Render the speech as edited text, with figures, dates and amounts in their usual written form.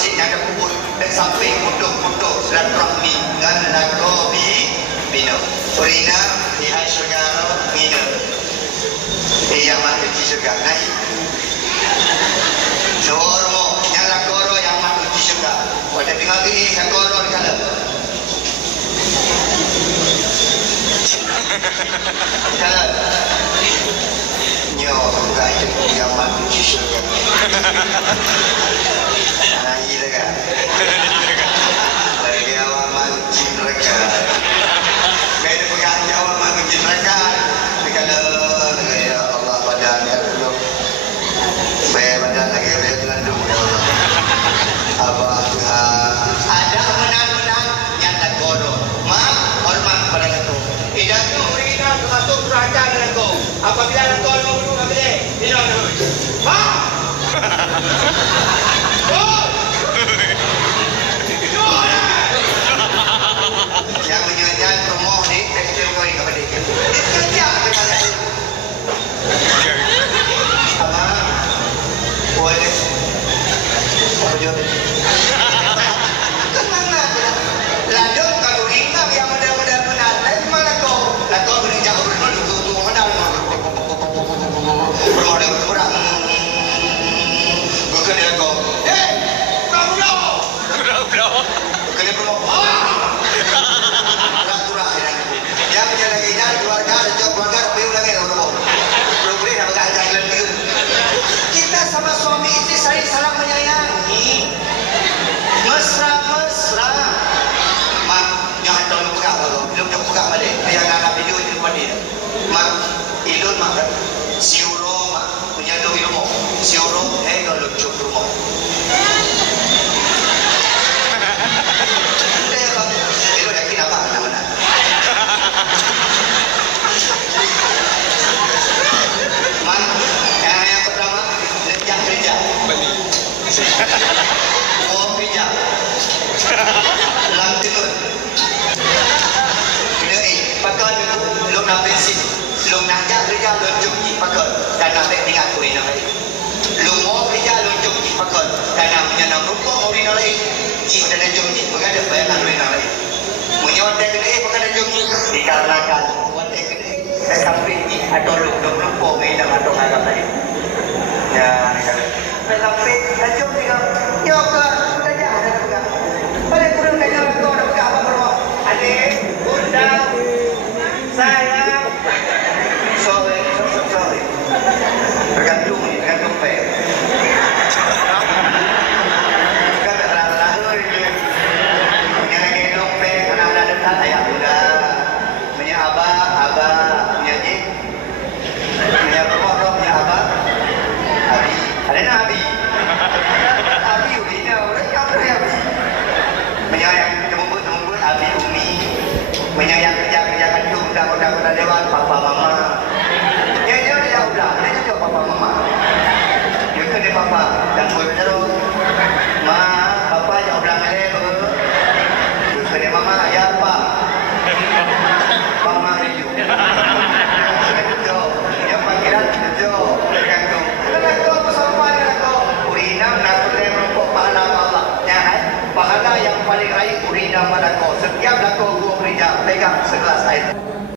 masjid yang ada kubur dan sampai putuk-putuk silaturahmi dengan nakobi minum Purina Ihai Syurga minum yang masuk di syurga naik Soro yang lakoro yang masuk di syurga pada tinggal ini lakoro di dalam dalam nyo gaya yang masuk di syurga naik lega lagi awak masuk di neraka beda pegang awak masuk di neraka kalau ya Allah badan ya Allah supaya badan lagi dia terlandung ya Allah abah ada menang-menang yang tak bodoh hormat pada itu tidak muridnya termasuk kerajaan dengan kau apabila kau dulu kami tidak dulu yang menyuarakan pemoh ni tekstil kau ini kepada dia kerja kepada sama boleh apa dia kemana lalu kalau ringan yang model-model menata mana kau beri jauh dulu modal bermodal kurang bukan dia kau kurang kena promo turah yang menjadi dan keluarga dan keluarga beliau lagi orang boleh nak agak lebih kita sama suami istri saling menyayangi mesra mak jangan terlalu pegang kalau belum pegang balik yang anak video itu depan dia mak ilun mak siuro mak punya dong ilmu siuro kalau lucu rumah ilun yakin apa mana mak yang pertama yang kerja oh kerja lantiun ini pakai belum nak bensin belum nak kerja belum cuci pakai dan nak tinggal tu ini lagi belum mau kerja belum cuci pakai dan nak menyenang rupa mau ini lagi jika ada cuci mengadak bayaran ini lagi menyuat gede pakai cuci dikarenakan buat gede sampai ini ada lupa ini dalam atau agak tadi ya sampai